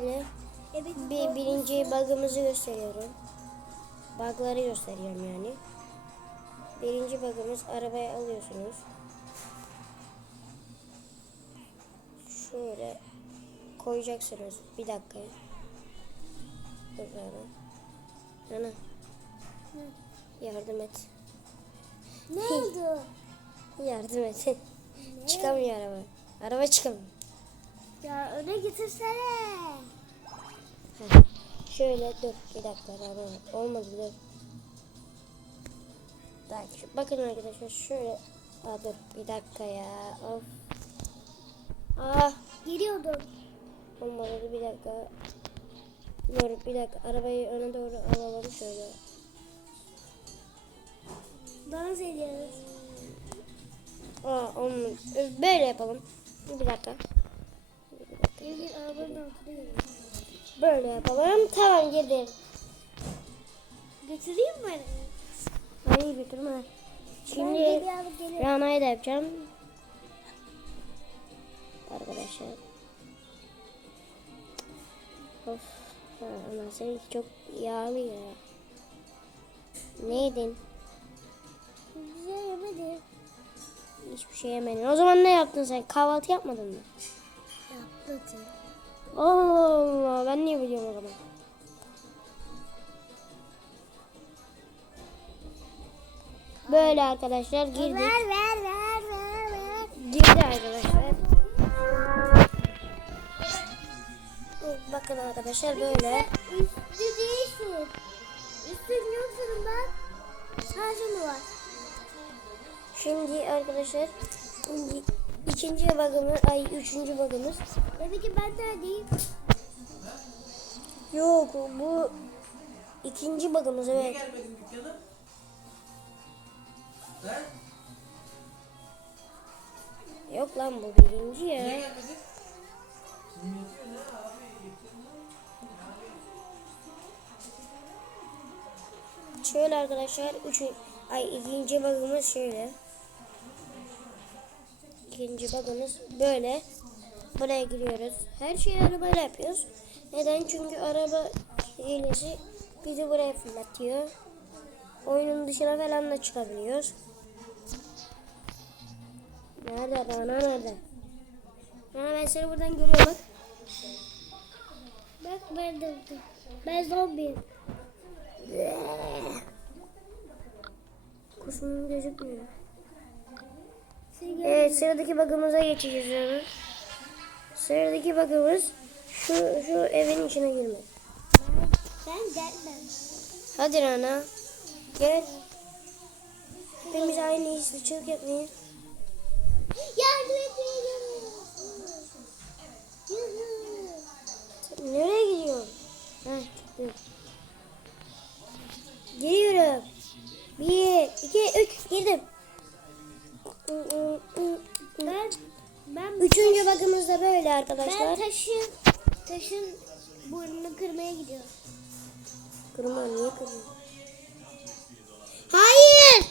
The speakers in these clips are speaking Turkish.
sizlerle Evet. bir birinci bug'ımızı gösteriyorum. Bug'ları gösteriyorum yani. Birinci bug'ımız arabaya alıyorsunuz. Şöyle koyacaksınız. Bir dakika. Dur Ana. Ana. Yardım et. Ne oldu? Yardım et. Çıkamıyor araba. Araba çıkamıyor. Ya öne getirsene. Şöyle dur bir dakika araba olmadı dur. Bak, bakın arkadaşlar şöyle. Aa, dur bir dakika ya. Of. Ah Geliyordum. olmadı bir dakika. Dur bir dakika arabayı öne doğru alalım şöyle. Dans ediyoruz. Aa olmadı. Böyle yapalım. Bir dakika. Böyle yapalım. Tamam girdim. Götüreyim mi? Hayır götürme. Şimdi. Rana'yı da yapacağım. Arkadaşlar. Of. Ha, ama seninki çok yağlı ya. Ne yedin? Güzel yemedi. Hiçbir şey yemedin. O zaman ne yaptın sen? Kahvaltı yapmadın mı? Yaptı. Allah Allah. Ben niye biliyorum o zaman? Böyle arkadaşlar girdik. Ver ver ver ver ver. Girdi arkadaşlar. Bakın arkadaşlar böyle. Üstü değilsin. Üstün yok senin bak. Sadece mı var? Şimdi arkadaşlar şimdi ikinci bug'ımız, ay üçüncü bug'ımız. Demek ki ben de değil. Yok bu ikinci bug'ımız evet. gelmedin dükkana? He? Yok lan bu birinci Niye ya. gelmedin? Ne abi? Şöyle arkadaşlar üç, ay ikinci bug'ımız şöyle. İkinci bug'ımız böyle. Buraya giriyoruz. Her şeyi arabayla yapıyoruz. Neden? Çünkü araba hilesi bizi buraya fırlatıyor. Oyunun dışına falan da çıkabiliyoruz. Nerede? Rana nerede? Rana ben seni buradan görüyorum bak. Bak ben de Ben zombiyim. Kusmum gözükmüyor. Evet sıradaki bug'ımıza geçeceğiz hemen. Sıradaki bug'ımız şu, şu evin içine girmek. Ben gelmem. Hadi Rana. Gel. Hepimiz aynı hisli çığlık yapmayın. Yardım edin. Nereye gidiyorsun? Heh çıktım. Geliyorum. Bir, iki, üç. Girdim. Ben ben Üçüncü bug'ımız da böyle ben arkadaşlar. taşın taşın burnunu kırmaya gidiyorum. Kırma niye kırıyorsun? Hayır.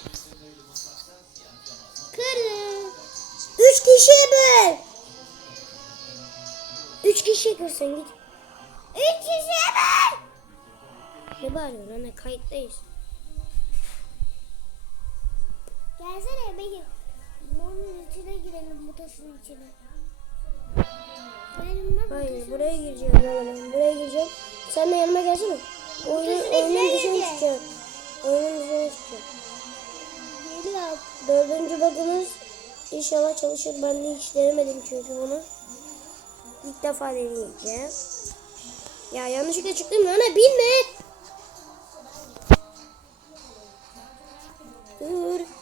Kırdım. Üç kişiye böl. Üç kişi kırsın git. Üç kişiye ben. Ne bağırıyorsun anne kayıttayız. Gelsene Bekir. Bunun içine girelim bu taşın içine. Hayır buraya gireceğim ben. Buraya gireceğim. Sen de yanıma gelsene. Taşın oyunun dışına çıkacağım. Oyunun dışına çıkacağım. Geliyor. Dördüncü bakımız inşallah çalışır. Ben de hiç denemedim çünkü bunu. İlk defa deneyeceğim. Ya yanlışlıkla çıktım. Ana bilme. Dur.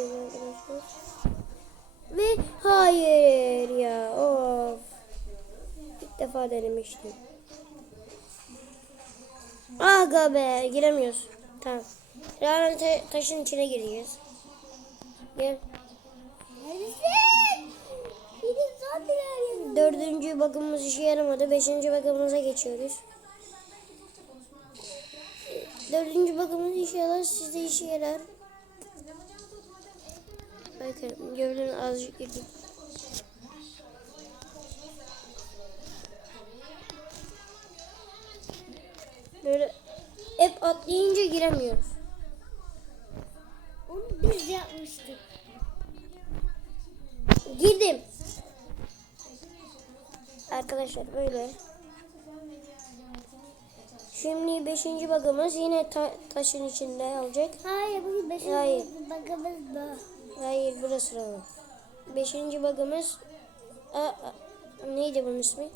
Arkadaşlar. Ve hayır ya of. İlk defa denemiştim. Aga be giremiyoruz. Tamam. Yarın ta- taşın içine gireceğiz. Gel. Neredesin? Dördüncü bakımımız işe yaramadı. Beşinci bakımımıza geçiyoruz. Dördüncü bakımız inşallah sizde işe yarar. Bakın gördüğünüz azıcık girdik. Böyle hep atlayınca giremiyoruz. Onu biz yapmıştık. Girdim. Arkadaşlar böyle. Şimdi beşinci bagımız yine ta- taşın içinde olacak. Hayır bugün beşinci Hayır. bakımız bu. Hayır burası var. Beşinci bagımız a, a- neydi bunun ismi?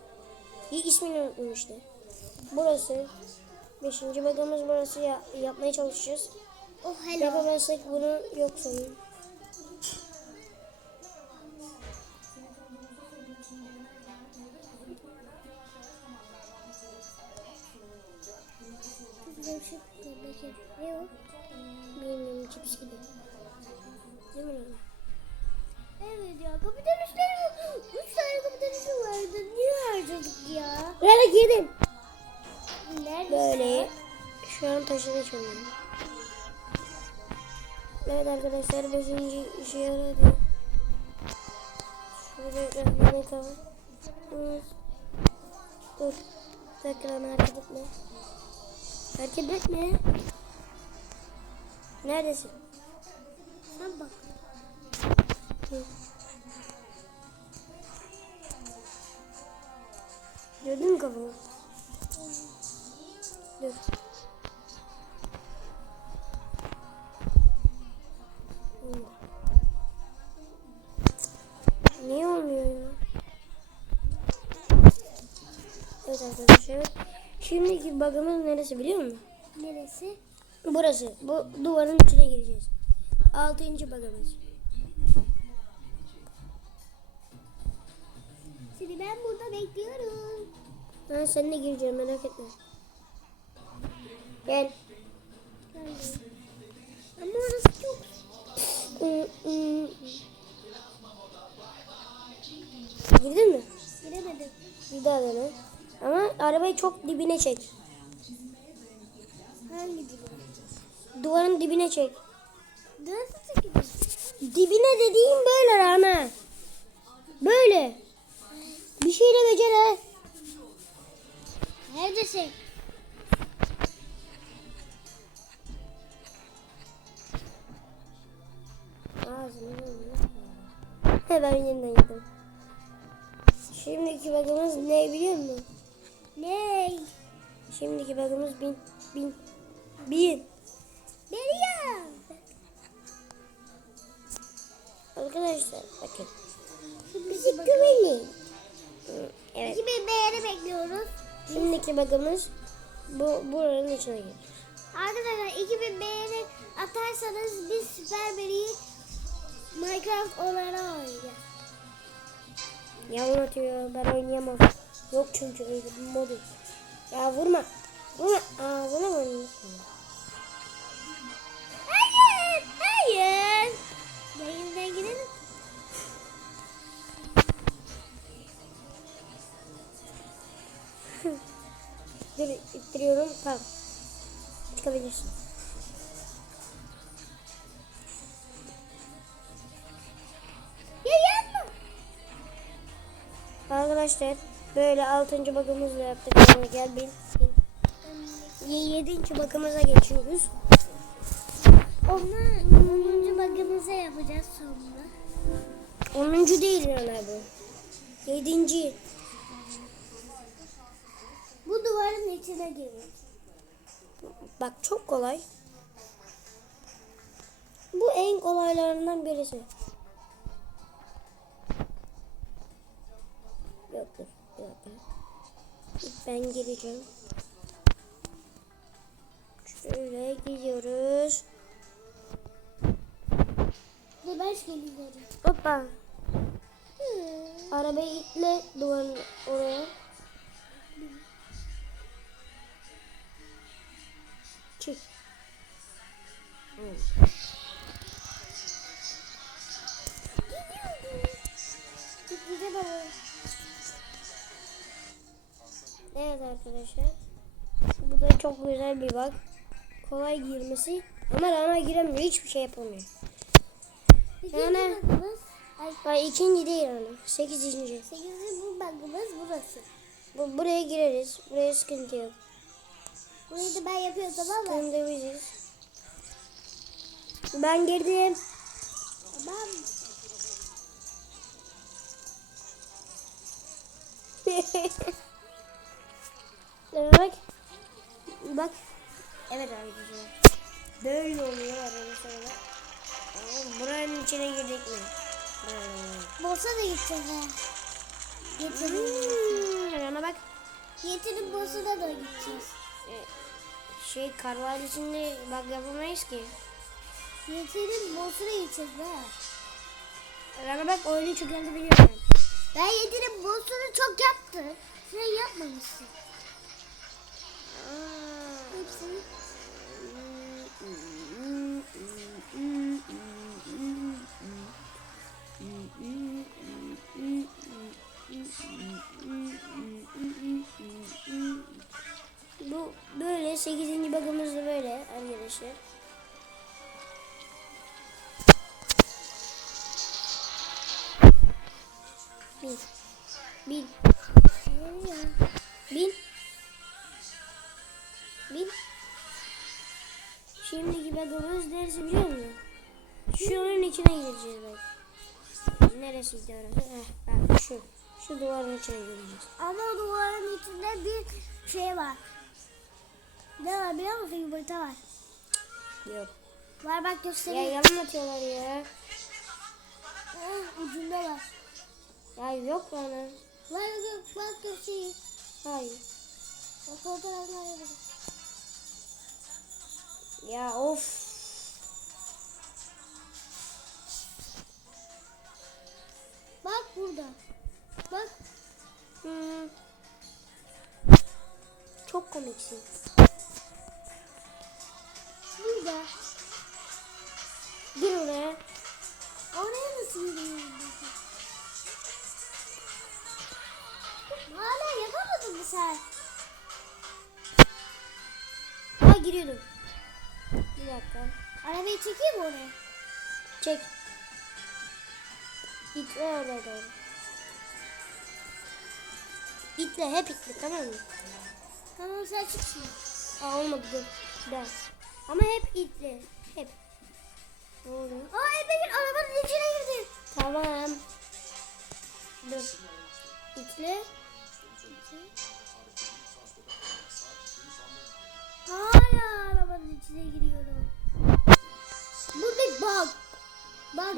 Bir ismini unuttum işte. Burası. Beşinci bagımız burası ya, yapmaya çalışacağız. Oh hello. Yapamazsak bunu yok sayın. Kapıdan üç tane, üç tane kapıdan üçü vardı. Niye harcadık ya? Böyle girdim. Nerede? Böyle. Şu an taşın içindeyim. Evet arkadaşlar beşinci işe yaradı. Şöyle rehbere kal. Dur. Dur. Tekrar hareket etme. Hareket etme. Neredesin? Sen bak. Hı. Gördün mü kafamı? Dur. Niye olmuyor ya? Evet arkadaşlar. Şimdiki bug'ımız neresi biliyor musun? Neresi? Burası. Bu duvarın içine gireceğiz. Altıncı bug'ımız. Seni ben burada bekliyorum. Ben seninle gireceğim merak etme. Gel. Geldim. Ama orası çok... Girdin mi? Giremedim. Bir daha dene. Ama arabayı çok dibine çek. Hangi dibi? Duvarın dibine çek. Nasıl çekeceğim? Dibine dediğim. Böyle. Ağzını He ben yeniden yedim. Şimdiki bakımız ne biliyor musun? Ne? Şimdiki bakımız bin. Bin. Bin. Nereye? Şimdiki bakımız bu buranın içine girer. Arkadaşlar 2000 beğeni atarsanız biz Süper Beri'yi Minecraft olarak oynayacağız. Yalan atıyor. Ben oynayamam. Yok çünkü öyle bir modu. Ya vurma. Vurma. Ağzına vurmuyorsun. Hayır, Tamam. Çıkabilirsin. Ya yapma. Arkadaşlar böyle altıncı bakımızla yaptık. Şimdi Gel. Ye- Yedinci bakımıza geçiyoruz. Onu 10. bakımıza yapacağız sonra. Onuncu değil yani bu. Yedinci. Bu duvarın içine girin. Bak çok kolay. Bu en kolaylarından birisi. Yok dur. Bir dakika. Ben gireceğim. Şöyle gidiyoruz. Ve ben geliyorum. Hoppa. Hı. Arabayı itle duvarın oraya. Evet arkadaşlar. Bu da çok güzel bir bak. kolay girmesi. Ama Rana giremiyor. Hiçbir şey yapamıyor. Bagımız. Ay ikinci değil Rana. Sekizinci. sekizinci bu bagımız burası. Bu, buraya gireriz. Buraya sıkıntı yok. Burayı da ben yapıyorum tamam mı? Sıkıntı biziz. Ben girdim. Tamam. Bak. Bak. Evet arkadaşlar. Böyle oluyor arada sonra. Ama buranın içine girdik mi? Böyle. Bolsa da gideceğiz ha. Getirin. Hmm, ona bak. Getirin Bolsa'da da gideceğiz. Şey kar vadisinde bak yapamayız ki. Getirin Bolsa'da gideceğiz ha. Rana bak oyunu çökeldi biliyorum ben. Yeter'in Bolsa'da çok yaptı. Sen yapmamışsın. Hepsini. Bu böyle 8. bakımız da böyle arkadaşlar. Bin. Bin. Bin. Bin. Şimdiki bakımız neresi biliyor musun? Şunun içine gireceğiz bak. Neresiydi orası? Heh, bak şu. Şu duvarın içine gireceğiz. Ama o duvarın içinde bir şey var. Ne var biliyor musun? Yumurta var. Yok. Var bak Ya göstereyim. yalan atıyorlar ya. Ya yok bana. Var bak, göstereyim. Hayır. Bak fotoğraflar yapalım. Ya of. Bak burada. Bak. Hmm. Çok komiksin. Burada. Gir oraya. Oraya nasıl gidiyorsun? Hala yapamadın mı sen? Ha giriyordum. Bir dakika. Arabayı çekeyim mi oraya? Çek. İtle oraya doğru. İtle hep itle tamam mı? Tamam sen çık şimdi. Aa olmadı dur. Daha. Ama hep itle.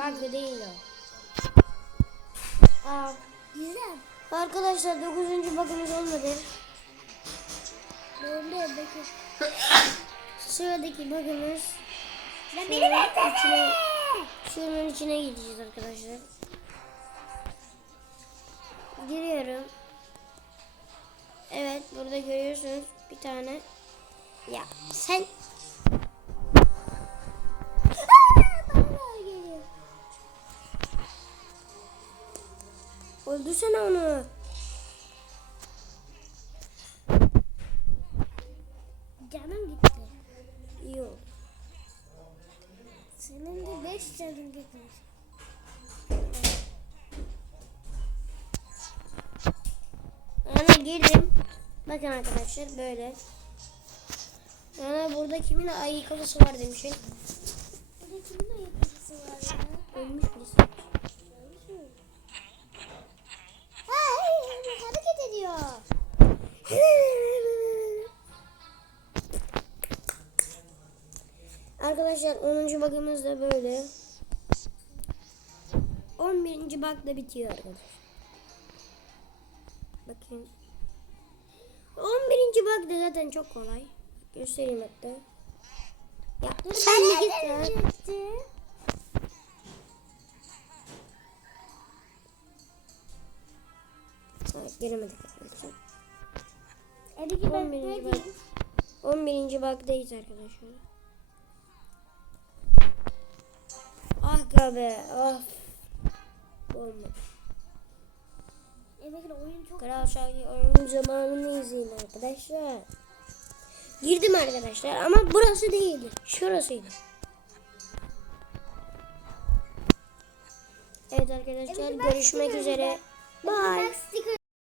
Bak değil o. Aa. Güzel. Arkadaşlar 9. bakımız olmadı. Doğru Ebegin. Sıradaki bakımız Ben beni bekleme. içine, şunun içine gideceğiz arkadaşlar. Giriyorum. Evet burada görüyorsunuz bir tane. Ya sen öldürsene onu. Canım gitti. İyi oldu. Senin de 5 canın gitmiş. Ana girdim. Bakın arkadaşlar böyle. Ana burada kimin ay kafası var demişim. Burada kimin ayakkabısı var ya? Ölmüş birisi. Ay, ediyor. Arkadaşlar 10. bakımız da böyle. 11. bak da bitiyor arkadaşlar. Bakın. 11. bak da zaten çok kolay. Göstereyim hatta. Ya sen de git gelemedik arkadaşlar. Ebegi ben 11. neredeyim? bak. 11. baktayız arkadaşlar. Ah be. Ah. Olmadı. Ebegi oyun çok Kral Şarkı oyun zamanını izleyin arkadaşlar. Girdim arkadaşlar ama burası değildi. Şurasıydı. Evet arkadaşlar görüşmek üzere. Bye.